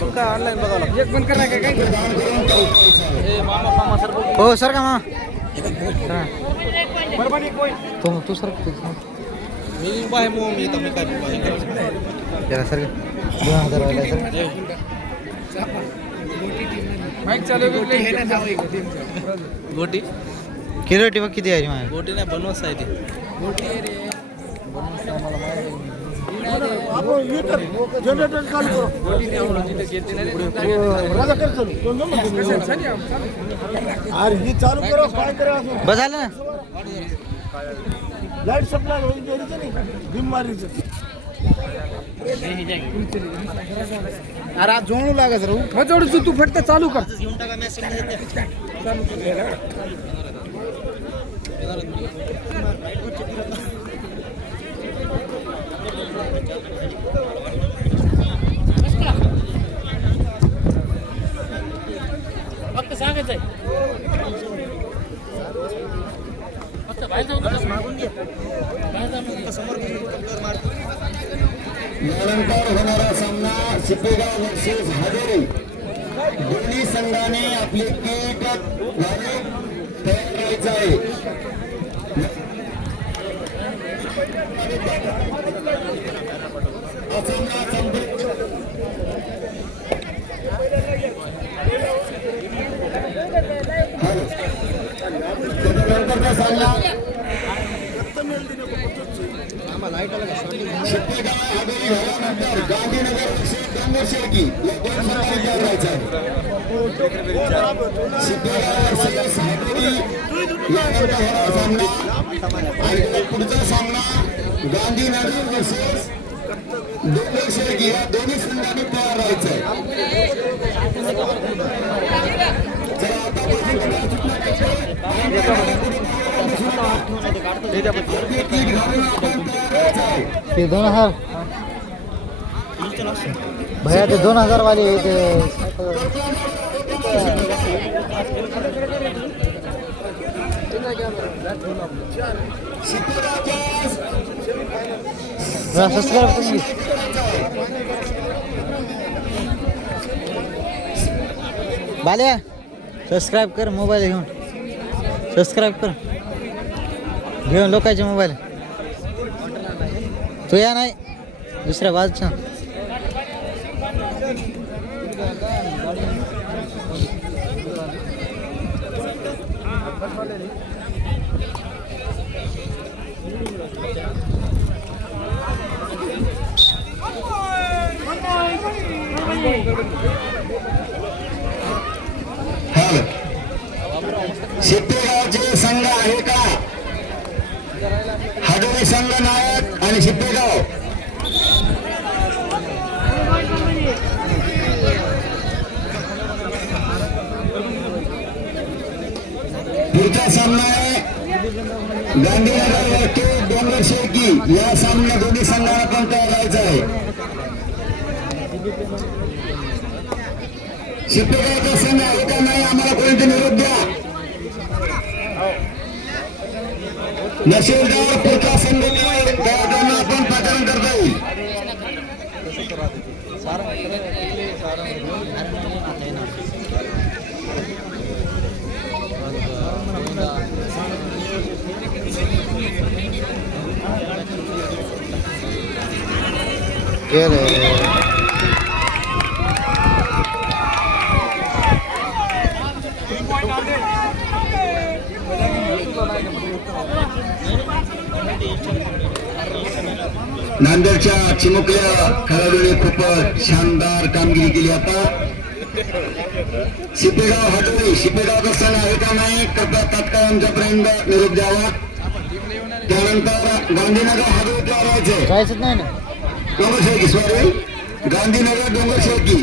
पण काय ऑनलाईन बघावं लागतं? एक बंद करा काय काय हे मामा मामा सर हो सर का कोण तू तू सर मी बाय मो मी मी काय सर. दोन हजार वाला सर. माईक चालू आहे गोटी किलो टी बघ किती आहे गोटी नाही बनवस आहे ती. अरे ही चालू करो काय करा बस झालं. ना लाइट सप्लाय होईल द्यायचं नाही बिमारीचं अरे जोडू लागायचं राहू मग जोडू तू फक्त चालू कर फक्त सांगायचं नंतर होणारा सामना शिपेगाव वर्सेस हजेरी. दोन्ही संघाने आपली किट घालून तयार करायचं आहे. हा सामना संपला. हॅलो. त्याच्यानंतरचा सामना शिप्पेगाव हवेली झाल्यानंतर गांधीनगर वर्सेस डोंगर शेळकी या दोन संघांनी तयार व्हायचं आहे शिप्पेगाव वर्सेस हवेली यानंतर होणारा सामना आणि तो पुढचा सामना गांधीनगर वर्सेस डोंगर शेळकी या दोन्ही संघाने तयार व्हायचं आहे दोन हज़ार. भैया ते दोन हज़ार वाले ते सबस्क्राईब कर मोबाईल घेऊन. सबस्क्राईब कर. घेऊन लोकांचे मोबाईल? तू या नाही. दुसऱ्या बाजूचा हॅलो शिप्पेगावचे संघ आहे का हडोळी संघ नायक पुढचा सामना आहे. गांधीनगर वरती डोंगर शेळकी या सामन्या दोन्ही संघाला पण तयार व्हायचं आहे. शिपेगावचा संघ आहे. का नाही आम्हाला कोणते निरोप द्या. नसेल त्यावर पुढचा संघ मिळेल तेव्हा त्यांना आपण पाचारण करता येईल गेले नांदेडच्या चिमुकल्या खेळाडूने खूपच शानदार कामगिरी केली आता. शिपेगाव हटवली. शिपेगावचा सण आहे का नाही कृपया तात्काळ आमच्यापर्यंत निरोप द्यावा. त्यानंतर गांधीनगर नाही ना? डोंगर शेळकी सॉरी गांधीनगर डोंगर शेळकी.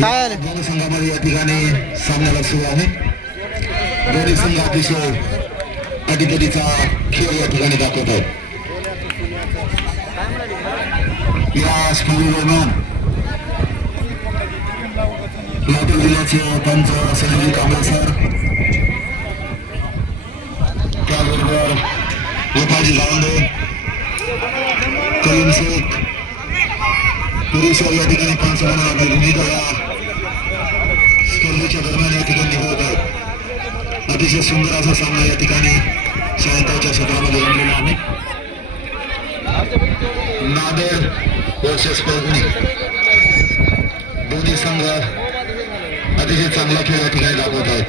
काय आले? दोन्ही संघामध्ये या ठिकाणी सामन्याला सुरू आहे. दोन्ही संघ अतिशय अटीतटीचा खेळ या ठिकाणी दाखवत आहेत. या स्पर्धेदरम्यान लातूर जिल्ह्याचे पंच संजय कांबळे सर त्याबरोबर गोपाळजी गावंडे कलीम शेख पुरुष या ठिकाणी पंच म्हणून स्पर्धेच्या दरम्यान या ठिकाणी होत आहेत अतिशय सुंदर असा सामना या ठिकाणी शांताच्या क्षेत्रामध्ये रंगलेला आहे नांदेड वर्सेस परभणी दोन्ही संघ अतिशय चांगला खेळ या ठिकाणी दाखवत आहेत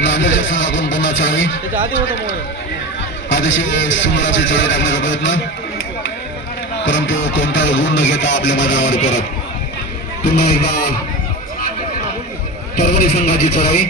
नांदेडच्या संघाकडून पुन्हा चाळी त्याच्या आधी अतिशय सुंदर अशी चढाई टाकण्याचा प्रयत्न परंतु कोणताही गुण न घेता आपल्या मैदानावर परत पुन्हा एकदा परवणी संघाची चढाई.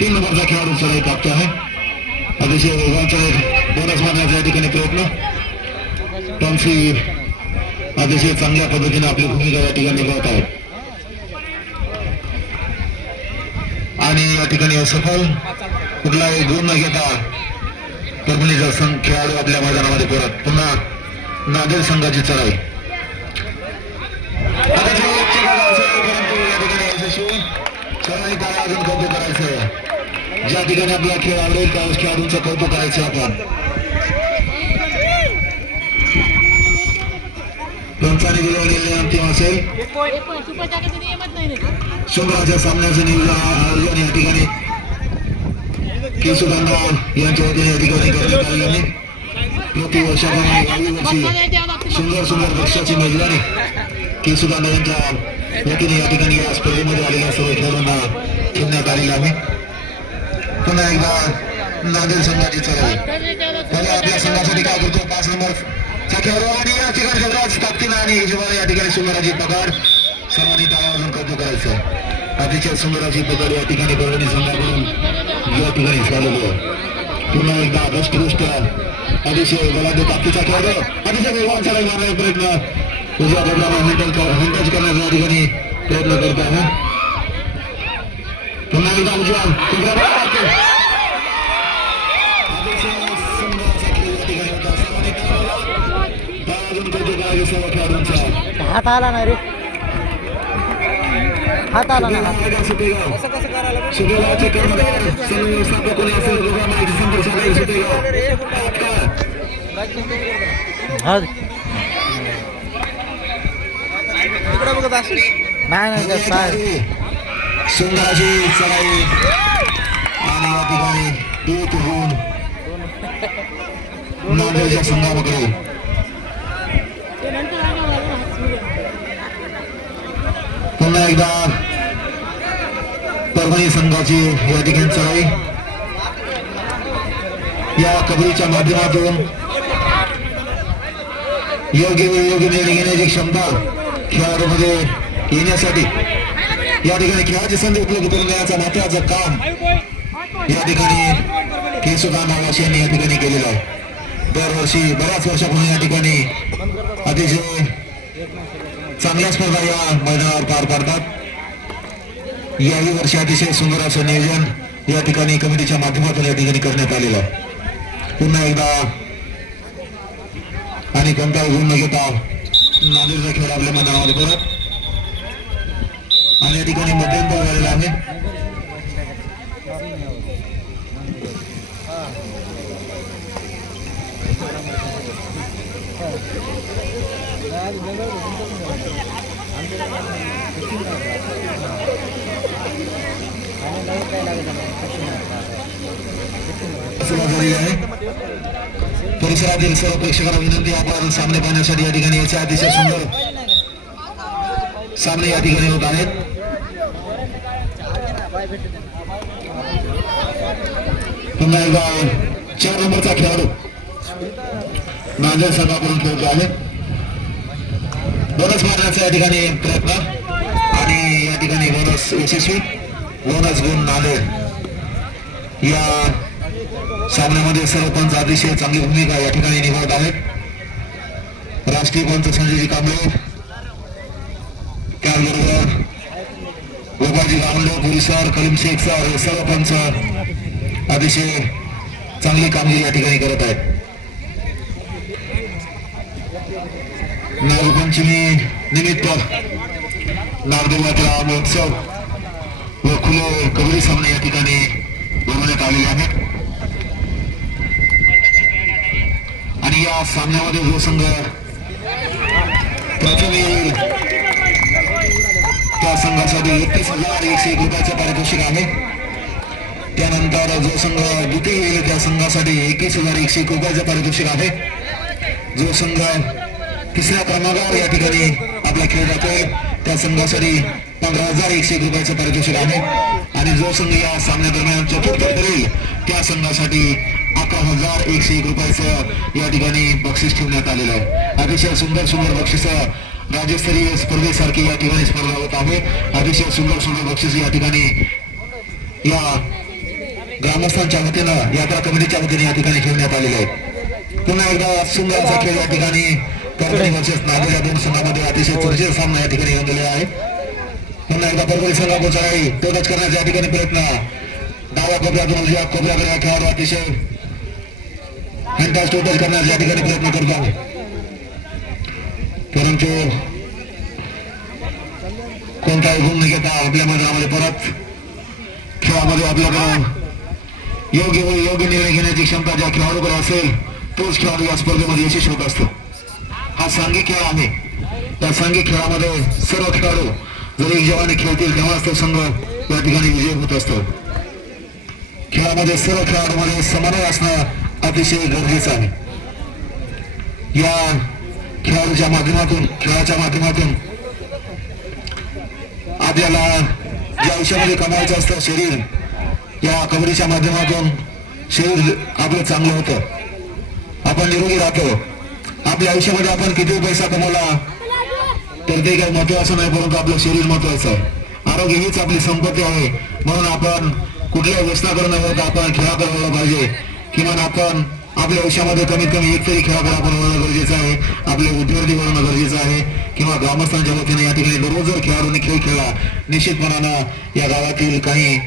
तीन नंबरचा खेळाडू चढाई प्राप्त आहे. अतिशय वेगाचा बोनस मारण्याचा या ठिकाणी प्रयत्न. टॉमसी अतिशय चांगल्या पद्धतीने आपली भूमिका या ठिकाणी निभावत आहेत आणि या ठिकाणी असफल. कुठलाही गुण न घेता परभणीचा संघ खेळाडू आपल्या मैदानामध्ये परत पुन्हा नांदेड संघाची चढाई. अजून कौतुक करायचं ज्या ठिकाणी आपला खेळ आवडेल त्या खेळाडूंचं कौतुक करायचं आपण. पंचाने निर्णय अंतिम असेल. सुंदराच्या सामन्याचं नियोजन या ठिकाणी. केशुदांना यांच्या वतीने या करण्यात आले आहे प्रति वर्षाप्रमाणे याही वर्षी सुंदर सुंदर बक्षाची मेजवानी केशुदांना यांच्या वतीने या ठिकाणी या स्पर्धेमध्ये आलेल्या सर्व खेळाडूंना ठेवण्यात आलेलं आहे. पुन्हा एकदा नांदेड संघाची चढाई त्याला आपल्या संघासाठी काय करतो पाच नंबर चा खेळाडू आणि या ठिकाणी जबराज ताकदीनं आणि हिशोबाने या ठिकाणी सुंदराची पकड. सर्वांनी टाळ्या वाजून कौतुक करायचं. अतिशय सुंदराची पकड या ठिकाणी परभणी संघाकडून. या ठिकाणी झालेली आहे पुन्हा एकदा दष्टपुष्ट अतिशय बलाढ्य ताकदीचा खेळाडू. अतिशय वेगवान चढाई मारण्याचा प्रयत्न उजव्या बोर्डाला हँडल हँडल करण्याचा या ठिकाणी प्रयत्न करत आहे. पुन्हा एकदा खेळ सर्व खेळाडूंचं हात आला नाही रे. हात आला ना. सुपेगावचे कर्मचारी सर्व व्यवस्थापक कोणी असेल बघा माहिती संपर्क साधायला हा. तिकडे बघत असेल नाही नाही त्या काय सुंदराची चढाई आणि या ठिकाणी एक गुण. नांदेडच्या संघाकडे पुन्हा एकदा परभणी संघाची या ठिकाणी चढाई या कबड्डीच्या माध्यमातून योग्य वेळी योग्य निर्णय घेण्याची क्षमता खेळाडूमध्ये येण्यासाठी या ठिकाणी खेळाची संधी उपलब्ध करून देण्याचं महत्वाचं काम या ठिकाणी केसुदा नावाशी यांनी या ठिकाणी केलेलं आहे. दरवर्षी बऱ्याच वर्षापूर्वी या ठिकाणी अतिशय चांगल्या स्पर्धा या मैदानावर पार पाडतात. याही वर्षी अतिशय सुंदर असं नियोजन या ठिकाणी कमिटीच्या माध्यमातून या ठिकाणी करण्यात आलेलं पुन्हा एकदा आणि कोणता होऊन न घेता नांदेडचा खेळ आपल्या मैदानामध्ये परत. आणि या ठिकाणी मध्यंतर झालेला आहे आहे. परिसरातील सर्व प्रेक्षकांना विनंती आपण सामने पाहण्यासाठी या ठिकाणी याचे अतिशय सुंदर सामने या ठिकाणी होत आहेत पुन्हा एकदा चार नंबरचा खेळाडू नांदेड संघाकडून खेळतो आहे बरंच मारण्याचा या ठिकाणी प्रयत्न आणि या ठिकाणी यशस्वी दोनच गुण नाले या सामन्यामध्ये सर्व पंच अतिशय चांगली भूमिका या ठिकाणी निभावत आहेत. राष्ट्रीय पंच संजयजी कांबळे त्याचबरोबर गोपाळजी गावंडे पुरी सर कलीम शेख सर हे सर्व पंच अतिशय चांगली कामगिरी या ठिकाणी करत आहेत. नागपंचमी निमित्त नागदेवाचा महोत्सव व खुले कबड्डी सामने या ठिकाणी भरवण्यात आलेले आहेत. आणि या सामन्यामध्ये जो संघ प्रथम येईल. त्या संघासाठी एकतीस हजार एकशे एक रुपयाचं पारितोषिक आहे त्यानंतर जो संघ द्वितीय येईल त्या संघासाठी एकवीस हजार एकशे एक रुपयाचं पारितोषिक आहे जो संघ तिसऱ्या क्रमांकावर या ठिकाणी आपला खेळ राहतोय त्या संघासाठी पंधरा हजार एकशे एक रुपयाचं पारितोषिक आहे आणि जो संघ या सामन्यादरम्यान चतुर्थ ठरेल त्या संघासाठी अकरा हजार एकशे एक रुपयाचं या ठिकाणी बक्षीस ठेवण्यात आलेलं आहे. अतिशय सुंदर सुंदर बक्षीस राज्यस्तरीय स्पर्धेसारखी या ठिकाणी स्पर्धा होत आहे. अतिशय सुंदर सुंदर बक्षीस या ठिकाणी या ग्रामस्थांच्या वतीनं यात्रा कमिटीच्या वतीने या ठिकाणी ठेवण्यात आलेले आहे. पुन्हा एकदा सुंदर खेळ या ठिकाणी कर्मणी वर्सेस नांदेड या दोन संघामध्ये अतिशय चर्चेचा सामना या ठिकाणी रंगलेला आहे. पुन्हा एकदा परभणी संघाचा आहे तोच करण्याचा या ठिकाणी प्रयत्न. डाव्या कोपऱ्यातून उजव्या कोपऱ्याकडे हा खेळाडू अतिशय हँटाच टोटल करण्याचा या ठिकाणी प्रयत्न करतो परंतु कोणताही गुण न घेता आपल्या मैदानामध्ये परत खेळामध्ये आपल्याकडं योग्य वेळी योग्य निर्णय घेण्याची क्षमता ज्या खेळाडूकडे असेल तोच खेळाडू या स्पर्धेमध्ये यशस्वी होत असतो. हा सांघिक खेळ आहे. त्या सांघिक खेळामध्ये सर्व खेळाडू जर एक खेळतील तेव्हाच तो संघ या ठिकाणी विजय होत असतो. खेळामध्ये सर्व खेळाडूमध्ये समन्वय असणं अतिशय गरजेचं आहे. या खेळाडूच्या माध्यमातून खेळाच्या माध्यमातून आपल्याला ज्या आयुष्यामध्ये कमायचं असतं शरीर या कबड्डीच्या माध्यमातून शरीर आपलं चांगलं होतं. आपण निरोगी राहतो. आपल्या आयुष्यामध्ये आपण किती पैसा कमवला तर ते काही महत्वाचं नाही परंतु आपलं शरीर महत्वाचं आहे. आरोग्य हीच आपली संपत्ती आहे. म्हणून आपण कुठल्या व्यसनाकडे न होता आपण खेळाकडे वळलं पाहिजे. किमान आपण आपल्या आयुष्यामध्ये कमीत कमी एक तरी खेळाकडे आपण वळणं गरजेचं आहे. आपले विद्यार्थी वळणं गरजेचं आहे. किंवा ग्रामस्थांच्या वतीने या ठिकाणी दररोज जर खेळाडूंनी खेळ खेळला निश्चितपणानं या गावातील काही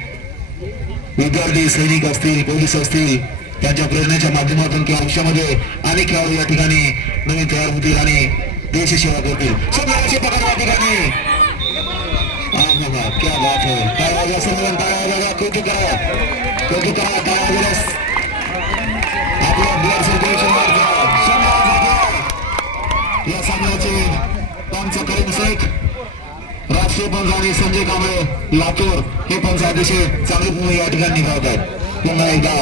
विद्यार्थी सैनिक असतील पोलीस असतील त्यांच्या प्रेरणेच्या माध्यमातून किंवा आयुष्यामध्ये अनेक खेळाडू या ठिकाणी नवीन तयार होतील आणि देशसेवा करतील सगळ्याची पकड या ठिकाणी बाबा, क्या बात है. काय वाजा सर्वजण काय वाजा कौतुक करा. कौतुक करा. काय ब्लड सर्क्युलेशन या पंच करीम शेख राष्ट्रीय पंच आणि संजय कांबळे लातूर हे पंच अतिशय चांगली भूमी या ठिकाणी निभावत आहेत. पुन्हा एकदा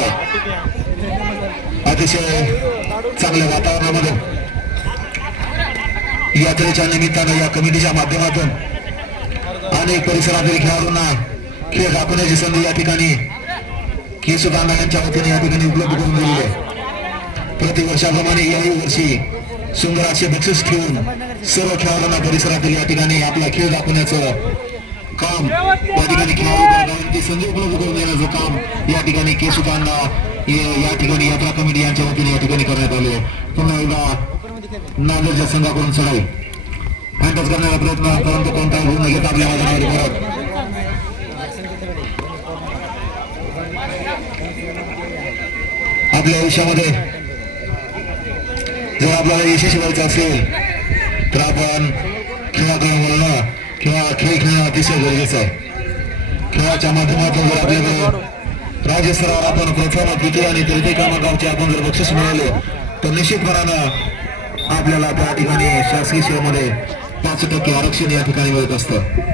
अतिशय चांगल्या वातावरणामध्ये यात्रेच्या निमित्तानं या कमिटीच्या माध्यमातून अनेक परिसरातील खेळाडूंना खेळ दाखवण्याची संधी या ठिकाणी केसुकांना यांच्या वतीने या ठिकाणी उपलब्ध करून दिली आहे. प्रतिवर्षाप्रमाणे याही वर्षी सुंदर असे बक्षीस ठेवून सर्व खेळाडूंना परिसरातील या ठिकाणी आपला खेळ दाखवण्याचं काम या ठिकाणी खेळाडू संधी उपलब्ध करून देण्याचं काम या ठिकाणी केसुकांना या ठिकाणी यात्रा कमिटी यांच्या वतीने या ठिकाणी करण्यात आले पुन्हा एकदा नांदेडच्या संघाकडून चढाई हँडच करण्याचा प्रयत्न परंतु कोणताही गुण न आपल्या मैदानामध्ये परत आपल्या आयुष्यामध्ये जर आपल्याला यशस्वी व्हायचं असेल तर आपण खेळाकडे वळणं किंवा खेळ खेळणं अतिशय गरजेचं आहे. खेळाच्या माध्यमातून जर आपल्याकडे राज्य स्तरावर आपण प्रोत्साहन द्वितीय आणि तृतीय क्रमांकावरचे आपण जर बक्षीस मिळवले तर निश्चितपणानं आपल्याला त्या ठिकाणी शासकीय सेवेमध्ये पाच टक्के आरक्षण या ठिकाणी मिळत असतं.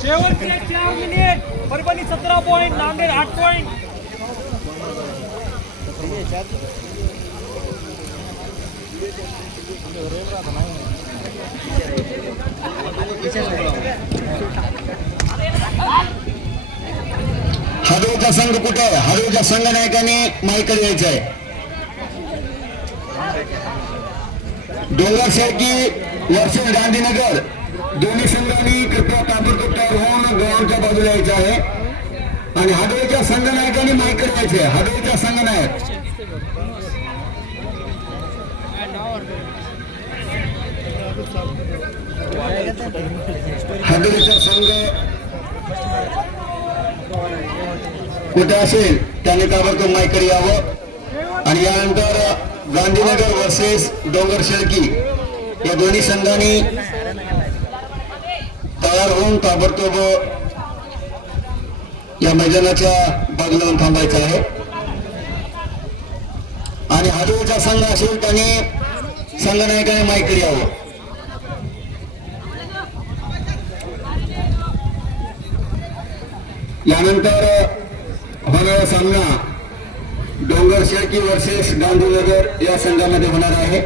शेवटचे चार मिनिट परभणी सतरा पॉईंट नांदेड आठ पॉईंट हदोचा संघ कुठे आहे? हदोच्या संघनायकाने माईकडे यायचं आहे. डोंगर शेळकी वर्षण गांधीनगर. दोन्ही संघांनी कृपया ताबडतोब तयार होऊन ग्राउंडच्या बाजूला यायचं आहे. आणि हदोच्या संघनायकाने माईकडे यायचं आहे. हदोच्या संघनायक हदोचा संघ कुठे असेल त्याने ताबडतोब मायकर यावं. आणि यानंतर गांधीनगर वर्सेस डोंगर शेळकी या दोन्ही संघांनी तयार होऊन ताबडतोब या मैदानाच्या बाजूला लावून थांबायचं आहे. आणि हादूचा संघ असेल त्याने संघनायकाने माईकडे यावं. यानंतर होणारा सामना डोंगर शेळकी वर्सेस गांधीनगर या संघामध्ये होणार आहे.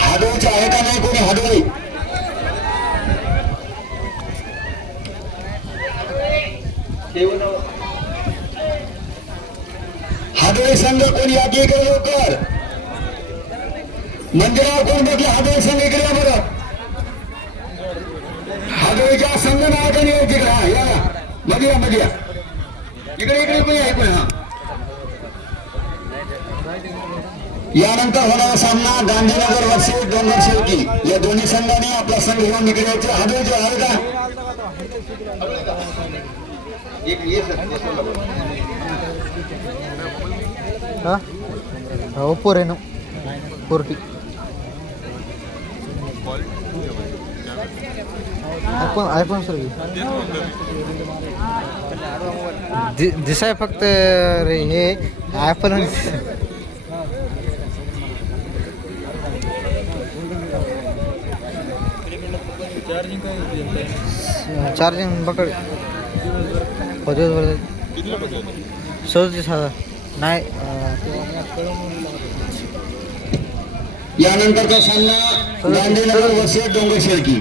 हाडोळीचे आहे का नाही कोणी? हाडोळी हाडोळी संघ कोणी या की इकडे लवकर? मंदिरावर कोण बघले हाडोळी संघ इकडे बरं. हादोळीच्या संघ नायकाने का हा, या. या. मध्ये या मध्ये या इकडे इकडे कोणी कोणी हा. यानंतर होणारा सामना गांधीनगर वर्सेस डोंगर शेवटी या दोन्ही संघांनी आपला संघ घेऊन इकडे यायचे. हादोळीचे आहे का? हा? Oppo Reno forty iPhone iPhone sir. दि दिसाय फक्त रे हे ॲपल चार्जिंग पकड. पचास सदतीस हजार. नाही यानंतरचा सामना गांधीनगर वर्सेस डोंगर शेळकी